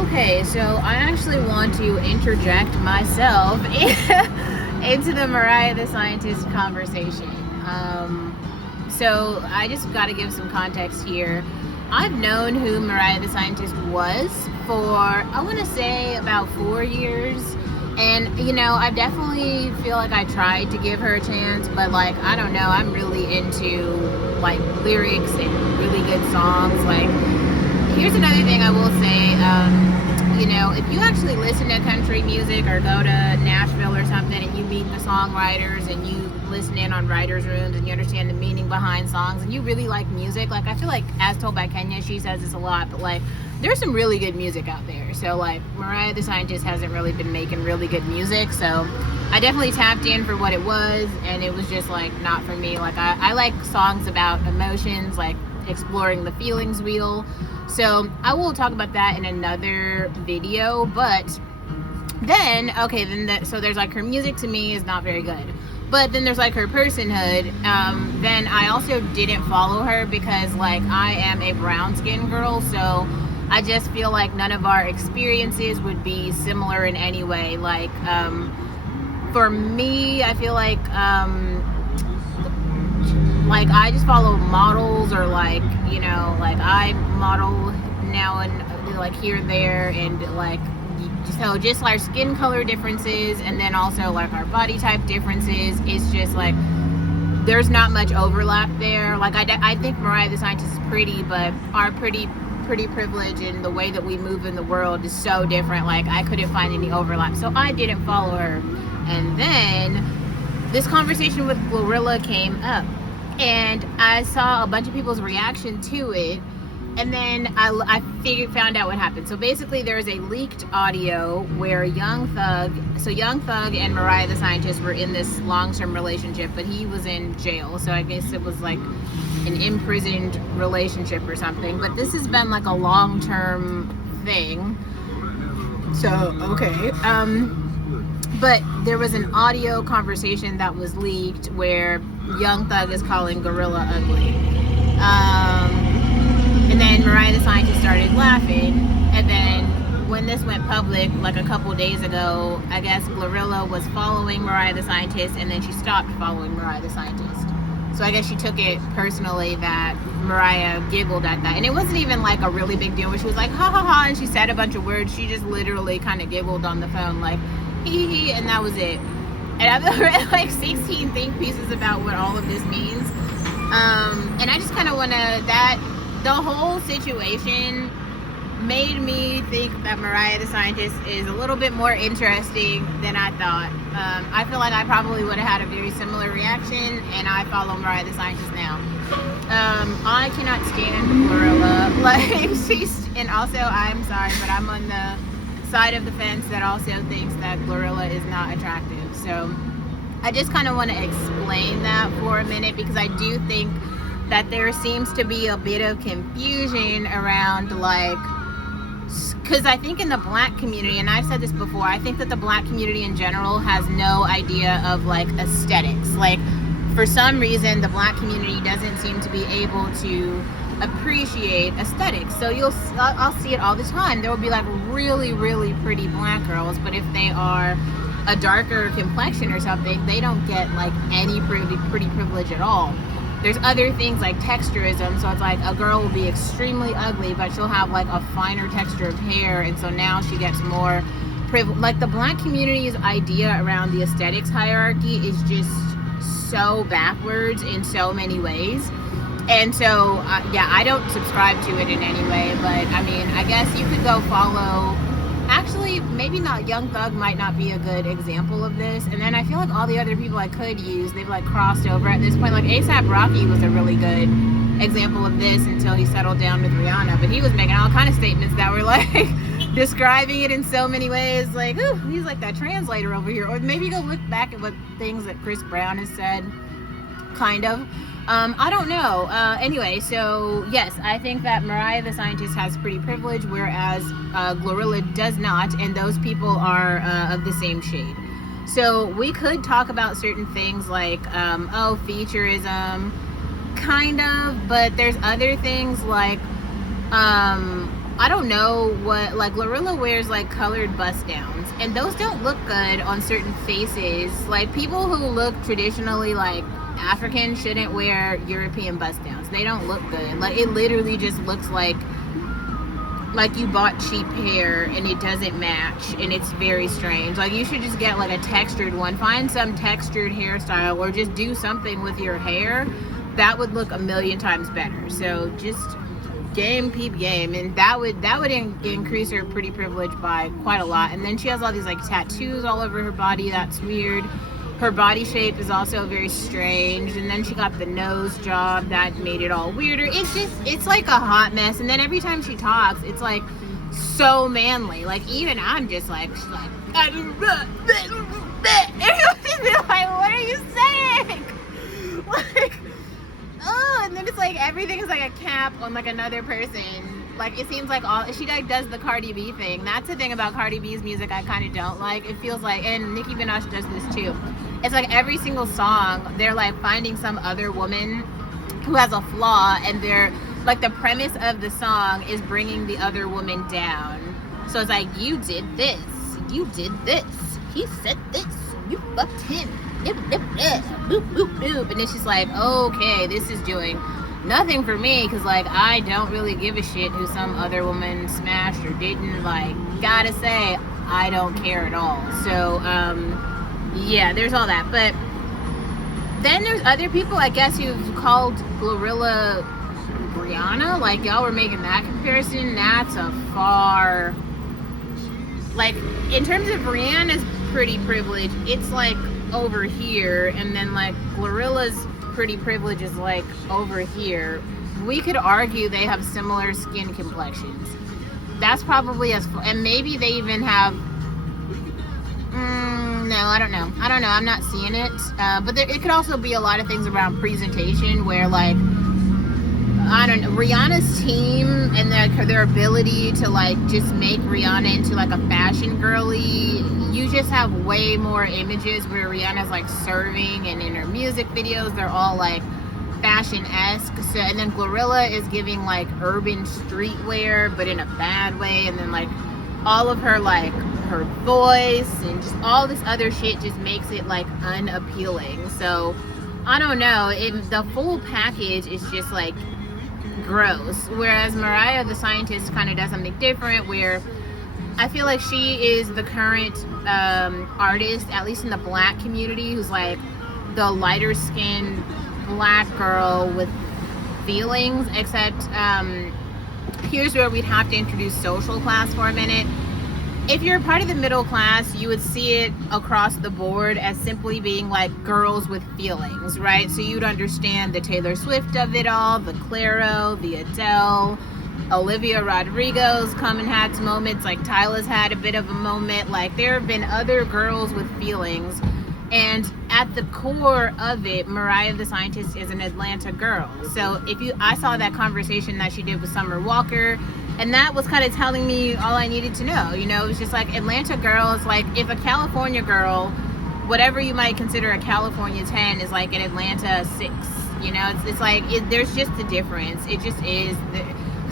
Okay, so I actually want to interject myself into the Mariah the Scientist conversation. So I just got to give some context here. I've known who Mariah the Scientist was for, I want to say, about 4 years. And, I definitely feel like I tried to give her a chance, but, I don't know, I'm really into, lyrics and really good songs. Here's another thing I will say. If you actually listen to country music or go to Nashville or something and you meet the songwriters and you listen in on writers' rooms and you understand the meaning behind songs and you really like music, I feel like, as told by Kenya, she says this a lot, but there's some really good music out there. So Mariah the Scientist hasn't really been making really good music, so I definitely tapped in for what it was, and it was just not for me. I like songs about emotions, exploring the feelings wheel. So I will talk about that in another video. But then, so there's her music to me is not very good. But then there's her personhood. Then I also didn't follow her because I am a brown skin girl. So I just feel like none of our experiences would be similar in any way. For me, I feel like I just follow models, or I model now and here and there, and so just our skin color differences, and then also our body type differences. It's just there's not much overlap there. I think Mariah the Scientist is pretty, but our pretty privilege and the way that we move in the world is so different. I couldn't find any overlap, so I didn't follow her. And then this conversation with Glorilla came up, and I saw a bunch of people's reaction to it, and then I found out what happened. So basically there's a leaked audio where Young Thug and Mariah the Scientist were in this long-term relationship, but he was in jail, so I guess it was an imprisoned relationship or something. But this has been a long-term thing, so okay. But there was an audio conversation that was leaked where Young Thug is calling Gorilla ugly. And then Mariah the Scientist started laughing. And then when this went public, a couple days ago, I guess Glorilla was following Mariah the Scientist, and then she stopped following Mariah the Scientist. So I guess she took it personally that Mariah giggled at that. And it wasn't even a really big deal where she was ha ha ha, and she said a bunch of words. She just literally kind of giggled on the phone hee hee, and that was it. And I've read 16 think pieces about what all of this means. And I just kind of want to, the whole situation made me think that Mariah the Scientist is a little bit more interesting than I thought. I feel like I probably would have had a very similar reaction, and I follow Mariah the Scientist now. I cannot stand Glorilla. And also, I'm sorry, but I'm on the side of the fence that also thinks that Glorilla is not attractive. So I just kind of want to explain that for a minute, because I do think that there seems to be a bit of confusion around because I think in the black community, and I've said this before, I think that the black community in general has no idea of aesthetics. For some reason, the black community doesn't seem to be able to appreciate aesthetics. So I'll see it all the time. There will be really, really pretty black girls, but if they are a darker complexion or something, they don't get any pretty privilege at all. There's other things like texturism, so it's a girl will be extremely ugly, but she'll have a finer texture of hair, and so now she gets more privilege. The black community's idea around the aesthetics hierarchy is just so backwards in so many ways. And so, I don't subscribe to it in any way, but I mean, I guess you could go follow, actually, maybe not, Young Thug might not be a good example of this, and then I feel all the other people I could use, they've crossed over at this point. A$AP Rocky was a really good example of this until he settled down with Rihanna, but he was making all kind of statements that were describing it in so many ways, ooh, he's that translator over here. Or maybe go look back at what things that Chris Brown has said, kind of. I don't know. Anyway, so yes, I think that Mariah the Scientist has pretty privilege, whereas Glorilla does not, and those people are of the same shade. So we could talk about certain things featureism, kind of, but there's other things I don't know what, like Glorilla wears like colored bust downs, and those don't look good on certain faces. Like people who look traditionally like African shouldn't wear European bust downs. They don't look good. Like it literally just looks like you bought cheap hair and it doesn't match, and it's very strange. Like you should just get like a textured one. Find some textured hairstyle or just do something with your hair that would look a million times better. So just peep game, and that would increase her pretty privilege by quite a lot. And then she has all these like tattoos all over her body. That's weird. Her body shape is also very strange, and then she got the nose job that made it all weirder. It's like a hot mess. And then every time she talks, it's like so manly. Like even I'm just like, she's like and like, what are you saying? Like, oh, and then it's like everything is like a cap on like another person. Like it seems like she like does the Cardi B thing. That's the thing about Cardi B's music I kind of don't like. It feels like, and Nicki Minaj does this too. It's like every single song they're like finding some other woman who has a flaw, and they're like the premise of the song is bringing the other woman down. So it's like, you did this, he said this, you fucked him, boop boop boop, and it's just like, okay, this is doing nothing for me, because like I don't really give a shit who some other woman smashed or didn't. Like, gotta say, I don't care at all. So yeah, there's all that. But then there's other people, I guess, who've called Glorilla Rihanna. Like, y'all were making that comparison. That's a far, like, in terms of Rihanna's pretty privilege, it's like over here, and then like Glorilla's pretty privilege is like over here. We could argue they have similar skin complexions. That's probably and maybe they even have no, I don't know. I'm not seeing it. But it could also be a lot of things around presentation where, like, I don't know, Rihanna's team and their ability to, like, just make Rihanna into, like, a fashion girly. You just have way more images where Rihanna's, like, serving, and in her music videos, they're all, like, fashion-esque. So, and then Glorilla is giving, like, urban streetwear, but in a bad way. And then, like, all of her, like, her voice and just all this other shit just makes it like unappealing. So I don't know, the full package is just like gross. Whereas Mariah the Scientist kind of does something different, where I feel like she is the current artist, at least in the black community, who's like the lighter skinned black girl with feelings. Except here's where we'd have to introduce social class for a minute. If you're a part of the middle class, you would see it across the board as simply being like girls with feelings, right? So you'd understand the Taylor Swift of it all, the Clairo, the Adele, Olivia Rodrigo's come and had some moments, like Tyla's had a bit of a moment. Like there have been other girls with feelings, and at the core of it, Mariah the Scientist is an Atlanta girl. So I saw that conversation that she did with Summer Walker, and that was kind of telling me all I needed to know. You know, it was just like Atlanta girls, like if a California girl, whatever you might consider a California 10 is like an Atlanta 6. You know, it's like, there's just a difference. It just is.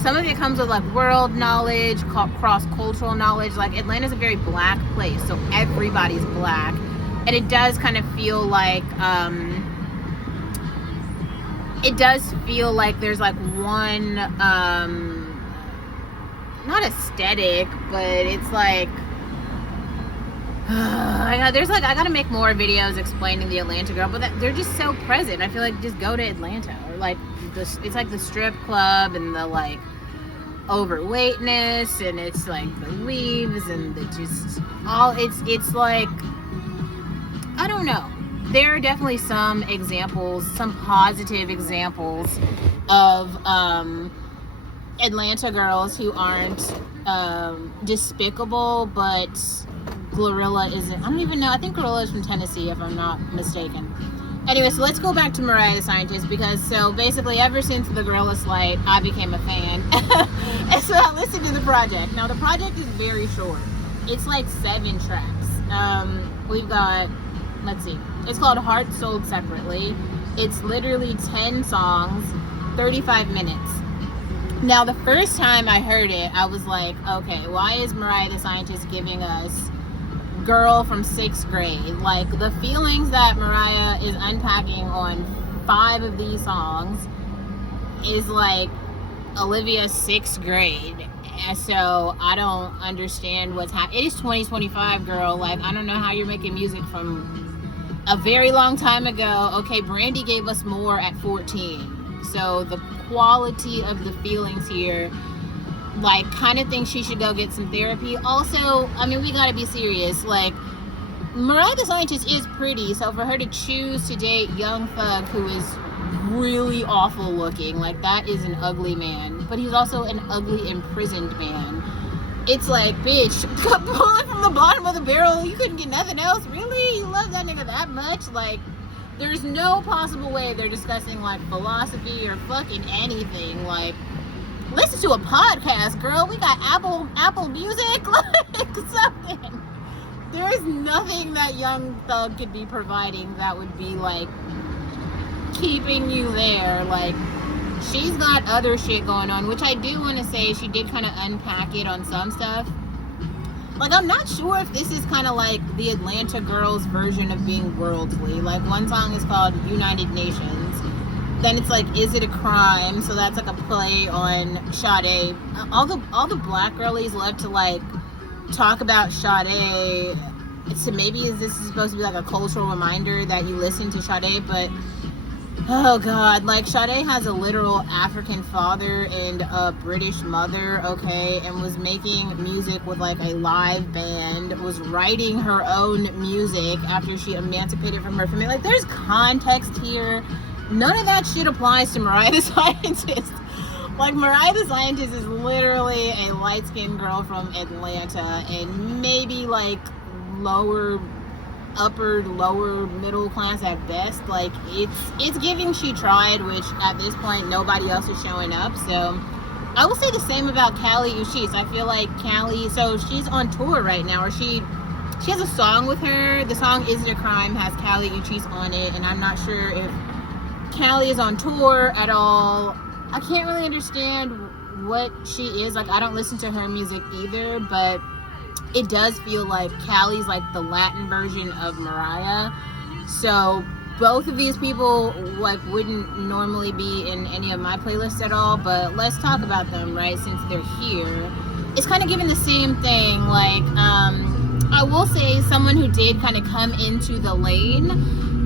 Some of it comes with like world knowledge, cross-cultural knowledge. Like Atlanta's a very black place, so everybody's black. And it does kind of feel like, there's like one, not aesthetic, but it's like, I gotta make more videos explaining the Atlanta girl, but they're just so present. I feel like just go to Atlanta, or like it's like the strip club and the like overweightness, and it's like the leaves and the just all, it's like, I don't know. There are definitely some examples, some positive examples of Atlanta girls who aren't despicable, but Glorilla isn't. I don't even know. I think Glorilla is from Tennessee, if I'm not mistaken. Anyway, so let's go back to Mariah the Scientist, because so basically ever since the Gorilla Slide, I became a fan. And so I listened to the project. Now the project is very short. It's like 7 tracks. We've got, let's see, it's called Heart Sold Separately. It's literally 10 songs, 35 minutes. Now, the first time I heard it, I was like, okay, why is Mariah the Scientist giving us girl from 6th grade? Like, the feelings that Mariah is unpacking on 5 of these songs is like Olivia's 6th grade. And so I don't understand what's happening. It is 2025, girl. Like, I don't know how you're making music from a very long time ago. Okay, Brandy gave us more at 14. So the quality of the feelings here, like, kind of think she should go get some therapy. Also, I mean, we gotta be serious. Like, Mariah the Scientist is pretty, so for her to choose to date Young Thug, who is really awful looking, like, that is an ugly man, but he's also an ugly imprisoned man. It's like, bitch, pull it from the bottom of the barrel. You couldn't get nothing else? Really? You love that nigga that much? Like, there's no possible way they're discussing, like, philosophy or fucking anything. Like, listen to a podcast, girl. We got Apple Music, like, something. There is nothing that Young Thug could be providing that would be, like, keeping you there. Like, she's got other shit going on, which I do want to say she did kind of unpack it on some stuff. Like, I'm not sure if this is kind of like the Atlanta Girls version of being worldly. Like, one song is called United Nations. Then it's like, Is It a Crime? So that's like a play on Sade. All the black girlies love to, like, talk about Sade. So maybe this is supposed to be like a cultural reminder that you listen to Sade, but oh god, like, Sade has a literal African father and a British mother, okay, and was making music with, like, a live band, was writing her own music after she emancipated from her family. Like, there's context here. None of that shit applies to Mariah the Scientist. Like, Mariah the Scientist is literally a light-skinned girl from Atlanta, and maybe, like, upper lower middle class at best. Like, it's giving she tried, which at this point nobody else is showing up. So I will say the same about Kali Uchis. I feel like Kali, so she's on tour right now, or she has a song with her. The song Is It a Crime has Kali Uchis on it, and I'm not sure if Kali is on tour at all. I can't really understand what she is. Like, I don't listen to her music either, but it does feel like Kali's like the Latin version of Mariah. So both of these people, like, wouldn't normally be in any of my playlists at all, but let's talk about them, right, since they're here. It's kind of giving the same thing. Like, I will say someone who did kind of come into the lane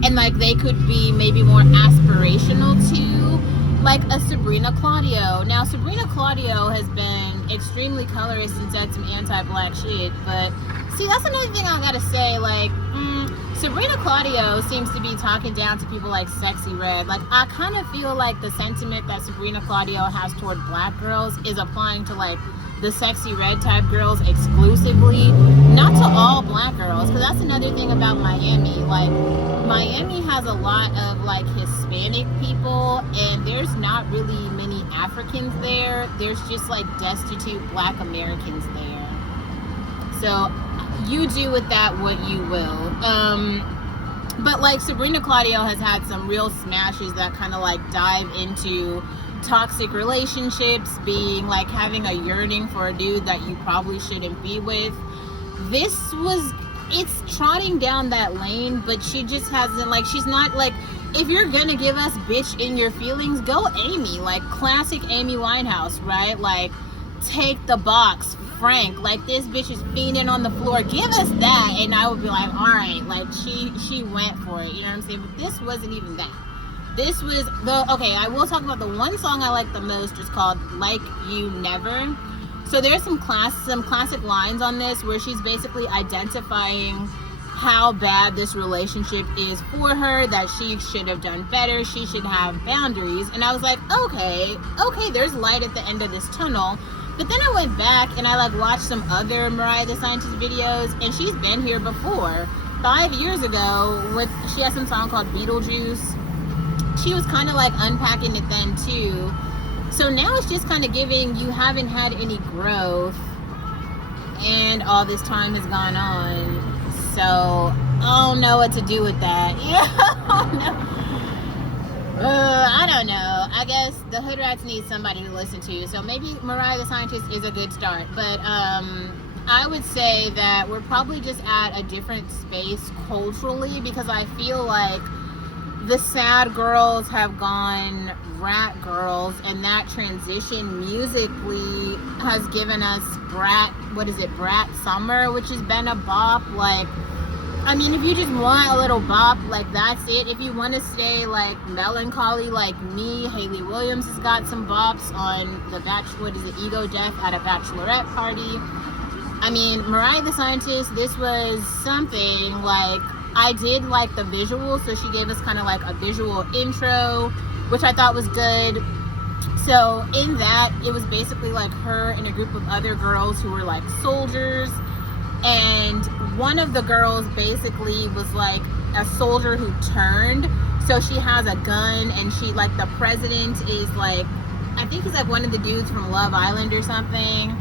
and, like, they could be maybe more aspirational to, like, a Sabrina Claudio. Now, Sabrina Claudio has been extremely colorist and said some anti-black shit, but see, that's another thing I gotta say. Like, Sabrina Claudio seems to be talking down to people like Sexy Red. Like, I kind of feel like the sentiment that Sabrina Claudio has toward black girls is applying to, like, the Sexy Red type girls exclusively, not to all black girls, because that's another thing about Miami. Like, Miami has a lot of, like, Hispanic people, and there's not really many Africans there. There's just, like, destitute black Americans there. So you do with that what you will. But, like, Sabrina Claudio has had some real smashes that kind of, like, dive into toxic relationships, being, like, having a yearning for a dude that you probably shouldn't be with. It's trotting down that lane, but she just hasn't, like, she's not, like, if you're gonna give us bitch in your feelings, go Amy, like, classic Amy Winehouse, right? Like, Take the Box, Frank, like, this bitch is fiending on the floor, give us that, and I would be like, all right, like, she went for it, you know what I'm saying? But this wasn't even that. This was okay, I will talk about the one song I like the most. It's called Like You Never. So there's some classic lines on this where she's basically identifying how bad this relationship is for her, that she should have done better, she should have boundaries. And I was like, okay, there's light at the end of this tunnel. But then I went back and I, like, watched some other Mariah the Scientist videos, and she's been here before. 5 years ago, she has some song called Beetlejuice. She was kind of, like, unpacking it then too. So now it's just kind of giving, you haven't had any growth and all this time has gone on. So I don't know what to do with that. Yeah, I don't know. I guess the Hood Rats need somebody to listen to. So maybe Mariah the Scientist is a good start. But I would say that we're probably just at a different space culturally, because I feel like the sad girls have gone rat girls, and that transition musically has given us Brat Summer, which has been a bop. Like, I mean, if you just want a little bop, like, that's it. If you want to stay like melancholy like me, Hayley Williams has got some bops on Ego Death at a bachelorette party. I mean, Mariah the Scientist, this was something. Like, I did like the visuals, so she gave us kind of like a visual intro, which I thought was good. So in that, it was basically like her and a group of other girls who were like soldiers, and one of the girls basically was like a soldier who turned, so she has a gun, and she, like, the president is like, I think he's like one of the dudes from Love Island or something.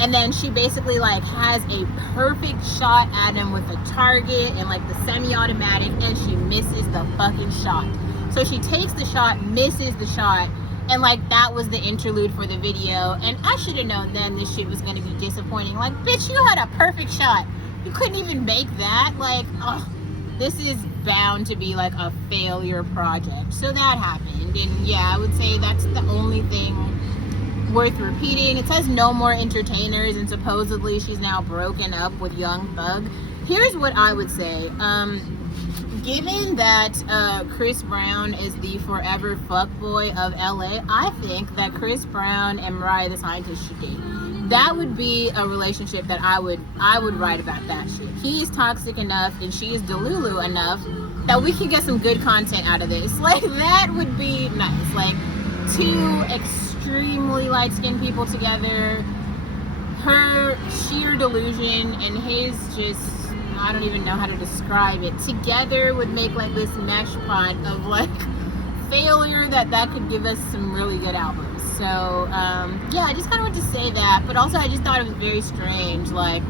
And then she basically like has a perfect shot at him with a target and like the semi-automatic, and she misses the fucking shot. So she takes the shot, misses the shot, and like that was the interlude for the video. And I should have known then this shit was gonna be disappointing. Like, bitch, you had a perfect shot. You couldn't even make that. Like, oh, this is bound to be like a failure project. So that happened. And yeah, I would say that's the only thing worth repeating. It says no more entertainers, and supposedly she's now broken up with Young Thug. Here's what I would say. Given that Chris Brown is the forever fuckboy of LA, I think that Chris Brown and Mariah the Scientist should date. That would be a relationship that I would write about that shit. He's toxic enough and she is Delulu enough that we can get some good content out of this. Like, that would be nice. Like, two extremely light-skinned people together, her sheer delusion and his just, I don't even know how to describe it, together would make like this mesh pot of like failure that could give us some really good albums. So yeah, I just kind of wanted to say that, but also I just thought it was very strange. Like,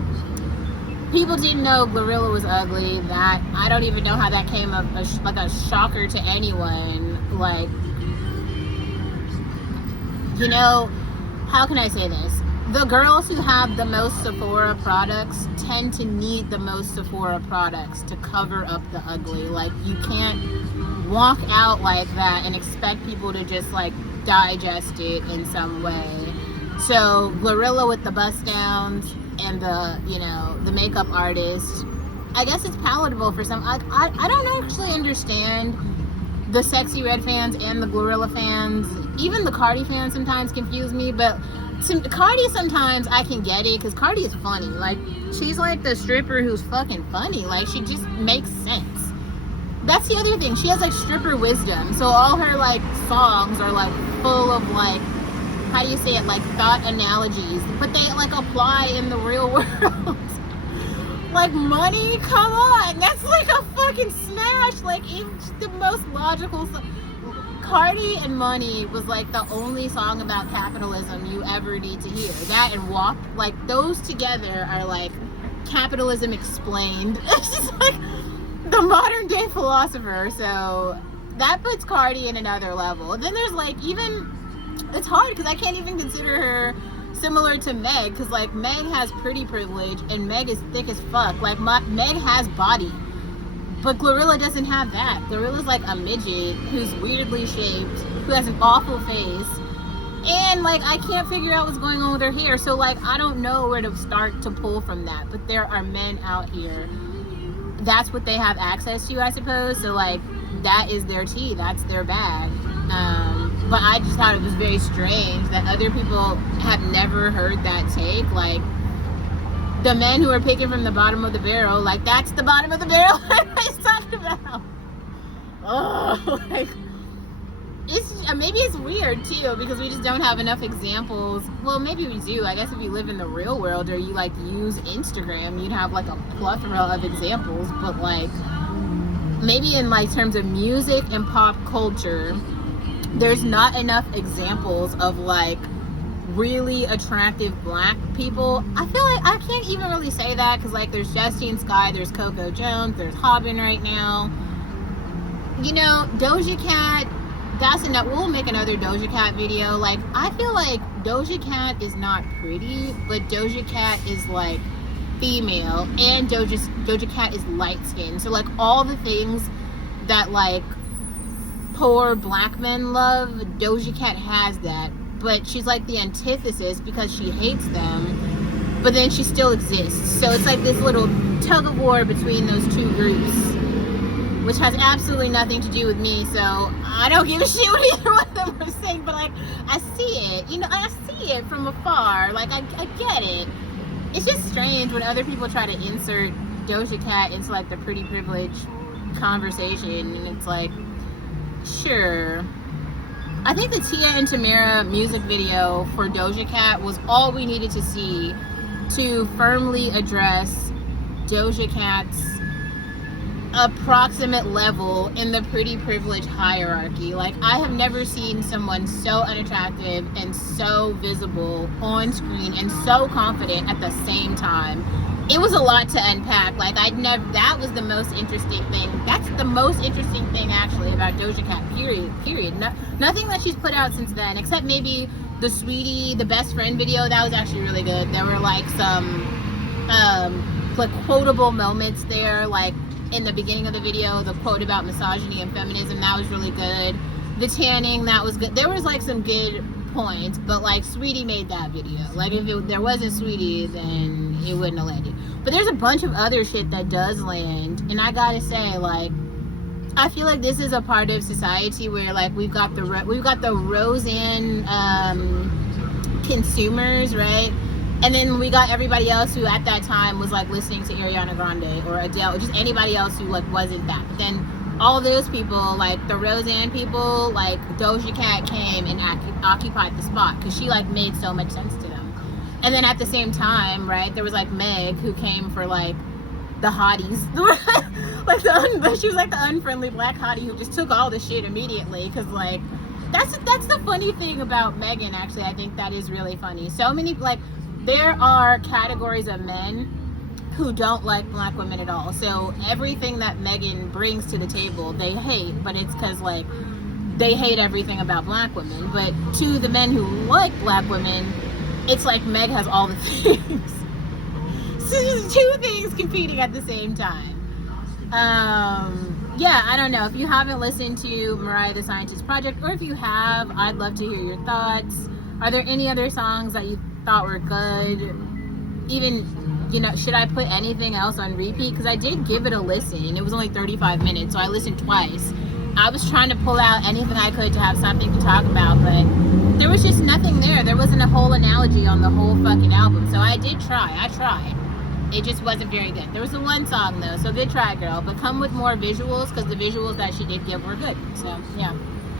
people didn't know Glorilla was ugly. That, I don't even know how that came up like a shocker to anyone. Like, you know, how can I say this? The girls who have the most Sephora products tend to need the most Sephora products to cover up the ugly. Like, you can't walk out like that and expect people to just like digest it in some way. So Glorilla with the bust downs and the, you know, the makeup artist, I guess it's palatable for some. I don't actually understand the Sexy Red fans and the Glorilla fans. Even the Cardi fans sometimes confuse me, but Cardi sometimes I can get it, because Cardi is funny. Like, she's like the stripper who's fucking funny. Like, she just makes sense. That's the other thing. She has like stripper wisdom. So all her like songs are like full of like, how do you say it, like thought analogies, but they like apply in the real world. Like, Money, come on, that's like a fucking smash. Like, it's the most logical song. Cardi and Money was like the only song about capitalism you ever need to hear. That and WAP, like, those together are like capitalism explained. It's just like the modern day philosopher. So that puts Cardi in another level. And then there's like, even, it's hard because I can't even consider her similar to Meg, because like Meg has pretty privilege and Meg is thick as fuck. Like, Meg has body, but Glorilla doesn't have that. Glorilla's like a midget who's weirdly shaped, who has an awful face, and like I can't figure out what's going on with her hair. So like I don't know where to start to pull from that. But there are men out here, that's what they have access to, I suppose. So like that is their tea, that's their bag. But I just thought it was very strange that other people have never heard that take. Like, the men who are picking from the bottom of the barrel, like, that's the bottom of the barrel he's talking about. Oh, like, it's, maybe it's weird too, because we just don't have enough examples. Well, maybe we do. I guess if you live in the real world or you like use Instagram, you'd have like a plethora of examples. But like, maybe in like terms of music and pop culture, there's not enough examples of like really attractive black people. I feel like I can't even really say that, because like there's Justine Skye, there's Coco Jones, there's Hobbin right now. You know, Doja Cat, that's enough. We'll make another Doja Cat video. Like, I feel like Doja Cat is not pretty, but Doja Cat is like female, and Doja Cat is light skinned. So like all the things that like poor black men love, Doja Cat has that. But she's like the antithesis because she hates them, but then she still exists. So it's like this little tug of war between those two groups, which has absolutely nothing to do with me, so I don't give a shit what either one of them are saying, but like, I see it, you know, I see it from afar, like, I get it. It's just strange when other people try to insert Doja Cat into like the pretty privilege conversation, and it's like, sure. I think the Tia and Tamera music video for Doja Cat was all we needed to see to firmly address Doja Cat's approximate level in the pretty privilege hierarchy. Like, I have never seen someone so unattractive and so visible on screen and so confident at the same time. It was a lot to unpack. Like, that was the most interesting thing. That's the most interesting thing actually about Doja Cat, period. Nothing that she's put out since then, except maybe the Sweetie, the best friend video. That was actually really good. There were like some like quotable moments there, like in the beginning of the video, the quote about misogyny and feminism, that was really good. The tanning, that was good. There was like some good points, but like Sweetie made that video. Like, if there wasn't Sweetie, then it wouldn't have landed. But there's a bunch of other shit that does land, and I gotta say, like, I feel like this is a part of society where like we've got the Roseanne consumers, right? And then we got everybody else who at that time was like listening to Ariana Grande or Adele or just anybody else who like wasn't that. But then all those people, like the Roseanne people, like Doja Cat came and occupied the spot because she like made so much sense to them. And then at the same time, right, there was like Meg, who came for like the hotties. Like she was like the unfriendly black hottie who just took all the shit immediately, because like that's the funny thing about Megan. Actually, I think that is really funny. So many, like, there are categories of men who don't like black women at all. So everything that Megan brings to the table, they hate, but it's because like they hate everything about black women. But to the men who like black women, it's like Meg has all the things. So just two things competing at the same time. Yeah, I don't know. If you haven't listened to Mariah the Scientist Project, or if you have, I'd love to hear your thoughts. Are there any other songs that you thought were good? Even, you know, should I put anything else on repeat? Because I did give it a listen. It was only 35 minutes, so I listened twice. I was trying to pull out anything I could to have something to talk about, but there was just nothing there. There wasn't a whole analogy on the whole fucking album. So I did try. I tried. It just wasn't very good. There was the one song though, so good try, girl. But come with more visuals, because the visuals that she did give were good. So yeah.